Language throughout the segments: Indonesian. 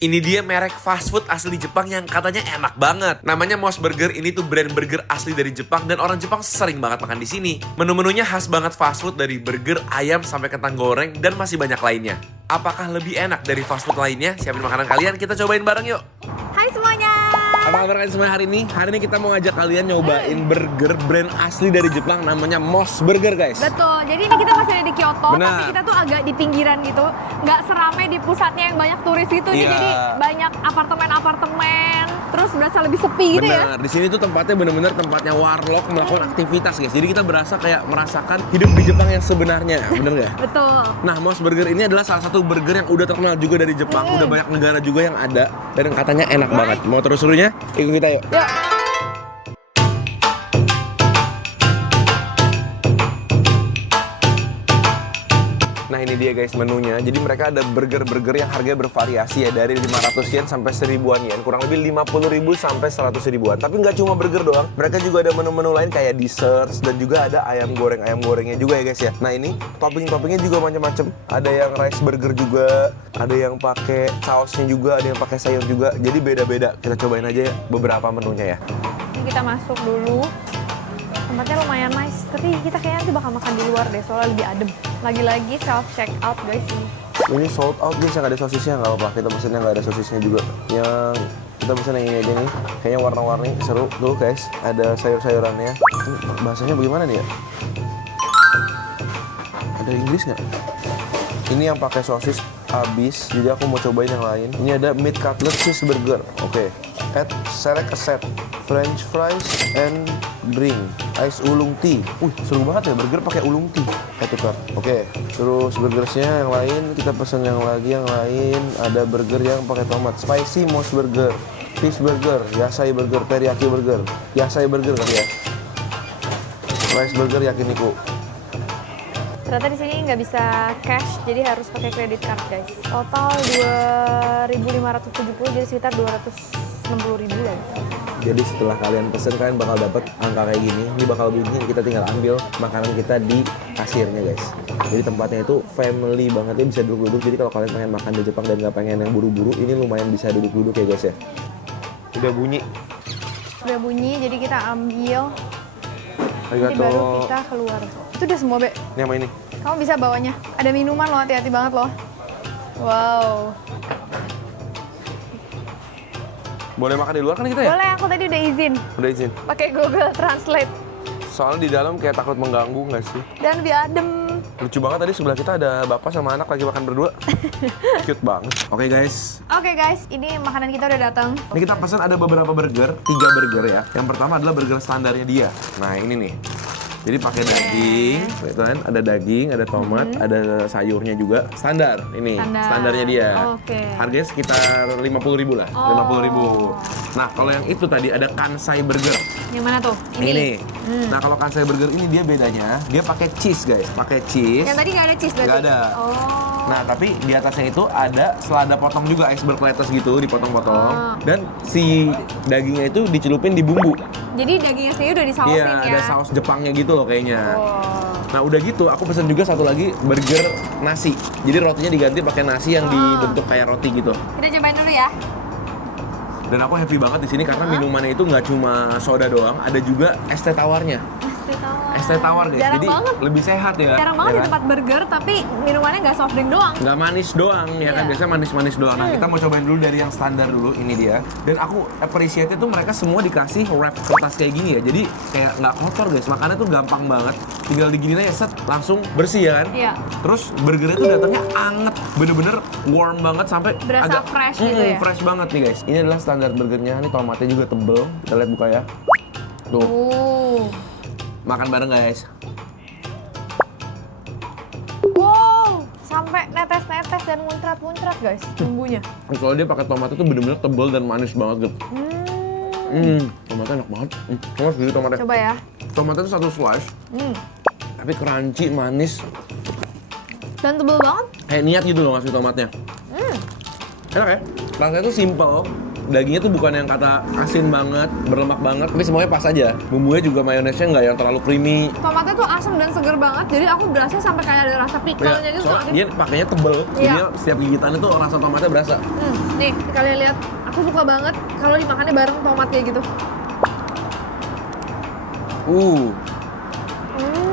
Ini dia merek fast food asli Jepang yang katanya enak banget. Namanya MOS Burger. Ini tuh brand burger asli dari Jepang dan orang Jepang sering banget makan di sini. Menu-menunya khas banget fast food dari burger, ayam sampai kentang goreng dan masih banyak lainnya. Apakah lebih enak dari fast food lainnya? Siapin makanan kalian, kita cobain bareng yuk. Hai semuanya. Apa kabar kalian semua hari ini? Hari ini kita mau ngajak kalian nyobain burger brand asli dari Jepang namanya MOS Burger, guys. Betul, jadi ini kita masih ada di Kyoto, Benar. tapi kita tuh agak di pinggiran gitu. Nggak seramai di pusatnya yang banyak turis gitu nih, Iya. jadi banyak apartemen-apartemen. Terus berasa lebih sepi gitu ya. Benar, di sini tuh tempatnya bener-bener tempatnya warlock melakukan aktivitas, guys. Jadi kita berasa kayak merasakan hidup di Jepang yang sebenarnya, bener nggak? Betul. Nah, MOS Burger ini adalah salah satu burger yang udah terkenal juga dari Jepang. Udah banyak negara juga yang ada dan katanya enak banget. Mau terus serunya? Ikut kita yuk. Yuk. Nah, ini dia guys menunya. Jadi mereka ada burger-burger yang harganya bervariasi ya, dari 500 yen sampai 1000-an yen. Kurang lebih 50.000 sampai 100 ribuan. Tapi nggak cuma burger doang. Mereka juga ada menu-menu lain kayak desserts dan juga ada ayam gorengnya juga ya guys ya. Nah, ini topping-toppingnya juga macam-macam. Ada yang rice burger juga, ada yang pakai sausnya juga, ada yang pakai sayur juga. Jadi beda-beda. Kita cobain aja ya beberapa menunya ya. Ini kita masuk dulu. Tempatnya lumayan nice, tapi kita kayaknya nanti bakal makan di luar deh, soalnya lebih adem. Lagi-lagi self check out guys ini. Ini sold out guys, yang ada sosisnya nggak apa-apa. Kita pesennya nggak ada sosisnya juga. Yang kita pesen yang ini aja nih. Kayaknya warna-warni seru tuh guys. Ada sayur-sayurannya. Ini bahasanya bagaimana nih ya? Ada Inggris nggak? Ini yang pakai sosis habis, jadi aku mau cobain yang lain. Ini ada meat cutlet cheeseburger. Oke. Add select a set, French fries and drink, ice ulung tea. Seru banget ya burger pakai ulung tea. Tukar. Oke. Terus burgersnya yang lain kita pesen yang lain. Ada burger yang pakai tomat, spicy MOS burger, fish burger, yasai burger, teriyaki burger, yasai burger kali ya. Rice burger yakiniku. Ternyata di sini nggak bisa cash, jadi harus pakai credit card guys. Total 2.570, jadi sekitar 260.000 lah. Jadi setelah kalian pesen, kalian bakal dapet angka kayak gini. Ini bakal bunyi, kita tinggal ambil makanan kita di kasirnya guys. Jadi tempatnya itu family banget, ya bisa duduk-duduk. Jadi kalau kalian pengen makan di Jepang dan nggak pengen yang buru-buru, ini lumayan bisa duduk-duduk ya guys ya. Udah bunyi. Udah bunyi, jadi kita ambil. Jadi Arigato. baru kita keluar. Itu udah semua, Be. Ini sama ini. Kamu bisa bawanya. Ada minuman loh, hati-hati banget loh. Wow. Boleh makan di luar kan kita ya? Boleh, aku tadi udah izin. Udah izin. Pakai Google Translate. Soalnya di dalam kayak takut mengganggu nggak sih? Dan lebih adem. Lucu banget tadi sebelah kita ada bapak sama anak lagi makan berdua. Cute banget. Oke guys. Oke guys, ini makanan kita udah datang. Ini kita pesan ada beberapa burger, 3 burger ya. Yang pertama adalah burger standarnya dia. Nah ini nih. Jadi pakai daging, gitu kan? Ada daging, ada tomat, ada sayurnya juga. Standar ini, standarnya dia. Oke. Harganya sekitar 50.000 lah, 50.000. Nah kalau yang itu tadi ada Kansai Burger. Yang mana tuh? Ini. Nah kalau Kansai Burger ini dia bedanya, dia pakai cheese guys, pakai cheese. Yang tadi nggak ada cheese berarti? Nggak ada. Oh. Nah, tapi di atasnya itu ada selada potong juga, iceberg lettuce gitu, dipotong-potong. Dan si dagingnya itu dicelupin di bumbu. Jadi dagingnya sendiri udah disausin Iya, ya? ada saus Jepangnya gitu loh kayaknya. Oh. Nah, udah gitu aku pesen juga satu lagi burger nasi. Jadi rotinya diganti pakai nasi yang dibentuk kayak roti gitu. Kita cobain dulu ya. Dan aku happy banget di sini karena minumannya itu nggak cuma soda doang, ada juga es teh tawarnya. Es teh tawar guys, Jarang jadi banget. lebih sehat ya. Jarang banget ya di tempat burger, tapi minumannya nggak soft drink doang. Nggak manis doang, ya kan Iya. biasanya manis-manis doang. Nah kita mau cobain dulu dari yang standar dulu, ini dia. Dan aku appreciate itu mereka semua dikasih wrap kertas kayak gini ya. Jadi kayak nggak kotor guys, makannya tuh gampang banget. Tinggal diginiin aja set, langsung bersih ya kan. Iya. Terus burgernya tuh datangnya anget, bener-bener warm banget sampai Berasa fresh gitu ya? Fresh banget nih guys. Ini adalah standar burgernya, ini tomatnya juga tebel. Kita lihat buka ya. Tuh, makan bareng guys. Wow, sampai netes-netes dan muncrat-muncrat guys bumbunya. Kalau dia pakai tomatnya tuh bener-bener tebel dan manis banget gitu. Tomatnya enak banget. Kamu sendiri tomatnya. Coba ya. Tomatnya tuh satu slice, tapi crunchy, manis. Dan tebel banget. Kayak niat gitu loh ngasih tomatnya. Enak ya? Rasanya tuh simple, Dagingnya tuh bukan yang kata asin banget, berlemak banget, tapi semuanya pas aja. Bumbunya juga mayonesnya nggak yang terlalu creamy. Tomatnya tuh asam dan seger banget, jadi aku berasa sampai kayak ada rasa pickle-nya gitu. Soalnya dia pakainya tebel, Iya. jadi setiap gigitannya tuh rasa tomatnya berasa. Nih, kalian lihat, aku suka banget kalau dimakannya bareng tomat kayak gitu.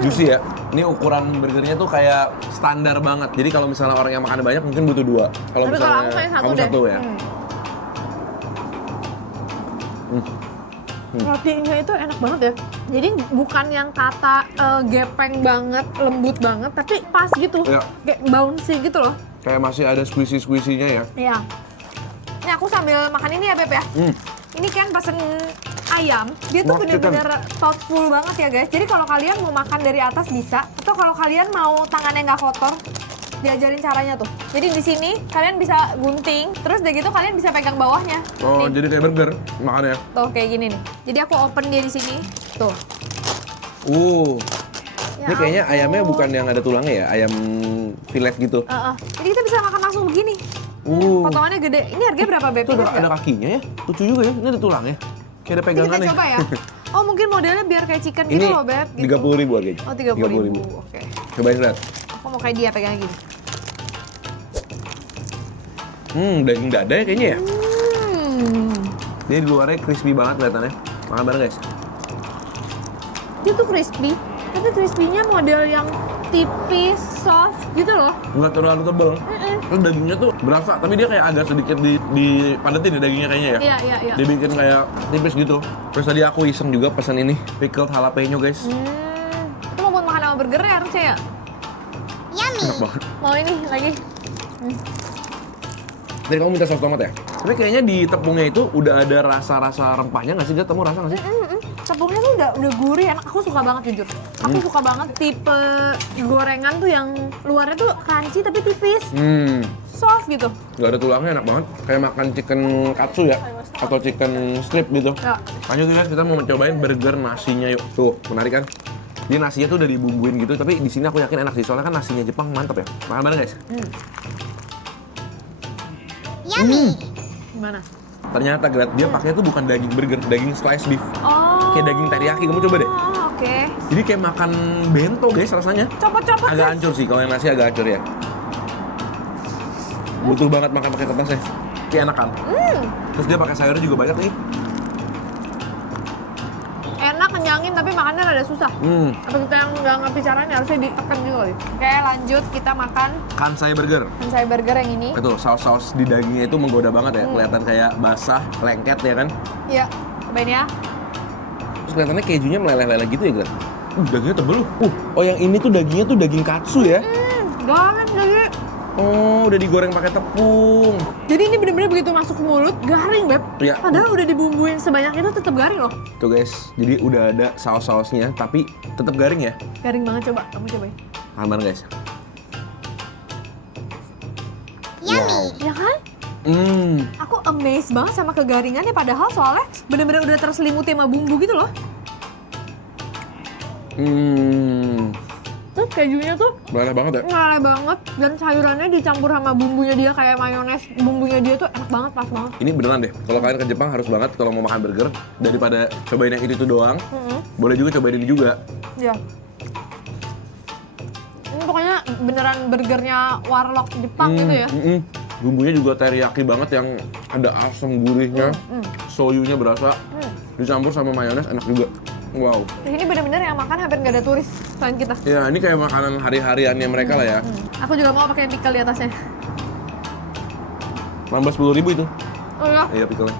Juicy ya. Ini ukuran burgernya tuh kayak standar banget. Jadi kalau misalnya orang yang makannya banyak mungkin butuh 2. Kalau Tapi misalnya kalau aku kayak kamu deh. satu ya. Rotinya itu enak banget ya. Jadi bukan yang kata gepeng banget, lembut banget, tapi pas gitu. Iya. Kayak bouncy gitu loh. Kayak masih ada squishy-squishy-nya ya. Iya. Ini aku sambil makan ini ya, Beb ya. Ini kan pesen ayam, dia tuh Smoked bener-bener thoughtful banget ya guys. Jadi kalau kalian mau makan dari atas bisa, atau kalau kalian mau tangannya nggak kotor, diajarin caranya tuh. Jadi di sini kalian bisa gunting, terus udah gitu kalian bisa pegang bawahnya. Oh, Nih, jadi kayak burger makannya. tuh kayak gini nih. Jadi aku open dia di sini, tuh. Ya Ini kayaknya ampun. ayamnya bukan yang ada tulangnya ya, ayam fillet gitu. Jadi kita bisa makan langsung begini. Potongannya gede. Ini harganya berapa, Beb? Itu Ingat ada nggak? kakinya ya, lucu juga ya. Ini ada tulangnya, kayak ada Ini kita pegangannya. coba ya. Oh mungkin modelnya biar kayak chicken Ini gitu loh, Beb. Gitu. 30.000 harganya. Oh 30.000. Oke. Cobain lihat. Aku mau kayak dia pegangnya gini. Daging dada ya kayaknya ya. Hmm. Dia di luarnya crispy banget kelihatannya. Makan bareng guys. Dia tuh crispy, tapi crispy-nya model yang tipis, soft gitu loh. Nggak terlalu tebel. Terus dagingnya tuh berasa, tapi dia kayak agak sedikit dipadetin ya dagingnya kayaknya ya. Iya. Dibikin kayak tipis gitu. Terus tadi aku iseng juga pesan ini, pickled jalapeno guys. Itu mau buat makan sama burger ya harusnya ya? Enak banget. Mau ini lagi. Tadi kamu minta saus tomat ya? Tapi kayaknya di tepungnya itu udah ada rasa-rasa rempahnya nggak sih? Dia temu rasa nggak sih? Tepungnya tuh udah gurih, enak. Aku suka banget jujur. Aku suka banget tipe gorengan tuh yang luarnya tuh crunchy tapi tipis, soft gitu. Nggak ada tulangnya, enak banget. Kayak makan chicken katsu ya? Atau chicken strip gitu. Ya. Lanjut guys, kita mau mencobain burger nasinya yuk. Tuh, menarik kan? Jadi nasinya tuh udah dibumbuin gitu, tapi di sini aku yakin enak sih. Soalnya kan nasinya Jepang mantap ya. Makan bareng guys. Gimana? Ternyata Gret, dia pakainya tuh bukan daging burger, daging slice beef. Oh. Kayak daging teriyaki, kamu coba deh. Oh, oke. Jadi kayak makan bento guys rasanya. Copot-copot Agak guys. hancur sih, kalau yang nasi agak hancur ya. Butuh banget makan pakai kertasnya. Kayak enak kan? Terus dia pakai sayurnya juga banyak nih. Enak, kenyangin, tapi makannya rada susah. Apa kita yang nggak ngerti caranya harusnya ditekan juga kali. Oke, lanjut kita makan Kansai burger. kansai burger yang ini. Itu saus-saus di dagingnya itu menggoda banget ya. Kelihatan kayak basah, lengket ya kan. Iya, cobain ya. Terus kelihatannya kejunya meleleh-leleh gitu ya, Gret. Dagingnya tebel loh. Oh yang ini tuh dagingnya tuh daging katsu ya. Garing jadi. Oh, udah digoreng pakai tepung. Jadi ini bener-bener begitu masuk ke mulut, garing, Beb. Iya. Padahal udah dibumbuin sebanyak itu tetap garing loh. Tuh guys, jadi udah ada saus-sausnya tapi tetap garing ya. Garing banget, coba. Kamu cobain. Makan bareng guys. Ya kan? Hmm. Aku amazed banget sama kegaringannya, padahal soalnya bener-bener udah terselimuti sama bumbu gitu loh. Terus kejunya tuh Meleleh banget ya. ngeleleh banget, dan sayurannya dicampur sama bumbunya dia kayak mayones. Bumbunya dia tuh enak banget, pas banget. Ini beneran deh, kalau kalian ke Jepang harus banget kalau mau makan burger daripada cobain yang itu doang. Boleh juga cobain ini juga. Iya. Ini pokoknya beneran burgernya warlock Jepang gitu ya. Bumbunya juga teriyaki banget yang ada asam gurihnya, soyunya berasa, dicampur sama mayones enak juga. Wow. Di sini bener-bener yang makan hampir nggak ada turis selain kita. Ya ini kayak makanan hari-hariannya mereka lah ya. Aku juga mau pakai pickle di atasnya. Nambah 10.000 itu. Oh ya? Iya pickle-nya.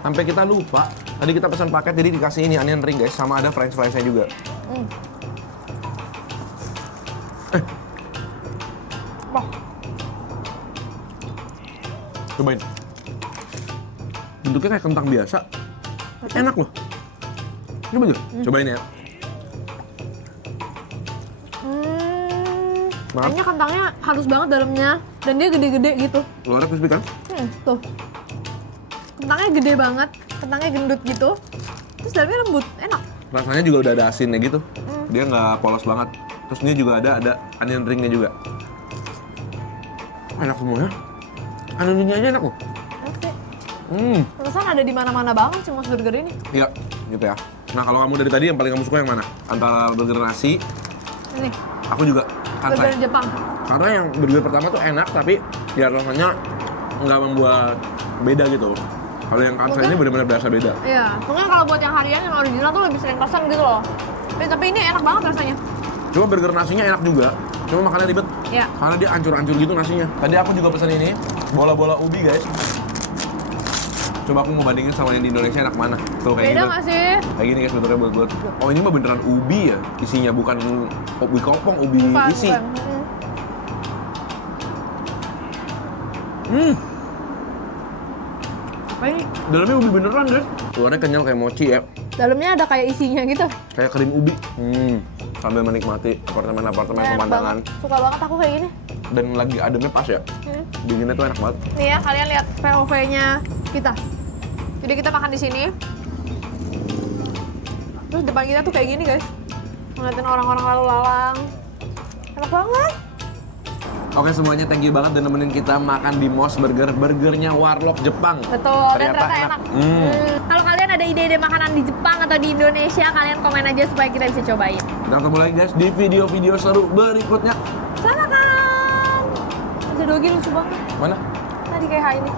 Sampai kita lupa, tadi kita pesan paket jadi dikasih ini onion ring guys, sama ada french fries-nya juga. Wah, Cobain. Bentuknya kayak kentang biasa. Enak loh. Coba dulu. Cobain ya. Maaf. kayaknya kentangnya halus banget dalamnya, dan dia gede-gede gitu. Luarnya crispy kan? Tuh. Kentangnya gede banget, kentangnya gendut gitu. Terus dalamnya lembut, enak. Rasanya juga udah ada asinnya gitu. Dia nggak polos banget. Terus ini juga ada onion ringnya juga. Enak semuanya. Onion ringnya aja enak loh. Oke. Pantesan ada di mana-mana banget sih Mos Burger ini. Iya, gitu ya. Nah kalau kamu dari tadi yang paling kamu suka yang mana? Antara burger nasi, Ini, aku juga burger kansai. Jepang. Karena yang burger pertama tuh enak, tapi ya rasanya nggak membuat beda gitu. Kalau yang kansai ini benar-benar berasa beda. Iya, mungkin kalau buat yang harian yang original tuh lebih sering pesen gitu loh. Tapi ini enak banget rasanya. Cuma burger nasinya enak juga, cuma makannya ribet. Iya. Karena dia ancur-ancur gitu nasinya. Tadi aku juga pesan ini, bola-bola ubi guys. Coba aku mau bandingin sama yang di Indonesia enak mana. Tuh kayak Beda gitu. nggak sih? Kayak gini guys bentuknya bulat-bulat. Oh ini mah beneran ubi ya isinya, bukan ubi kopong, ubi Bukan, isi. bukan. Apa ini? Dalamnya ubi beneran guys. Luarnya kenyal kayak mochi ya. Dalamnya ada kayak isinya gitu. Kayak krim ubi. Sambil menikmati apartemen-apartemen Enak pemandangan. banget. Suka banget aku kayak gini. Dan lagi ademnya pas ya. Dinginnya tuh enak banget. Nih ya, kalian lihat POV-nya kita. Jadi kita makan di sini. Terus depan kita tuh kayak gini guys. Ngeliatin orang-orang lalu lalang. Enak banget. Oke semuanya, thank you banget udah nemenin kita makan di Mos Burger. Burgernya Warlock Jepang. Betul, dan Ternyata ternyata enak. Kalau kalian ada ide-ide makanan di Jepang atau di Indonesia, kalian komen aja supaya kita bisa cobain. Dan ketemu lagi guys di video-video seru berikutnya. Sama kan? Ada dogi lucu banget. Mana? Tadi kayak ini.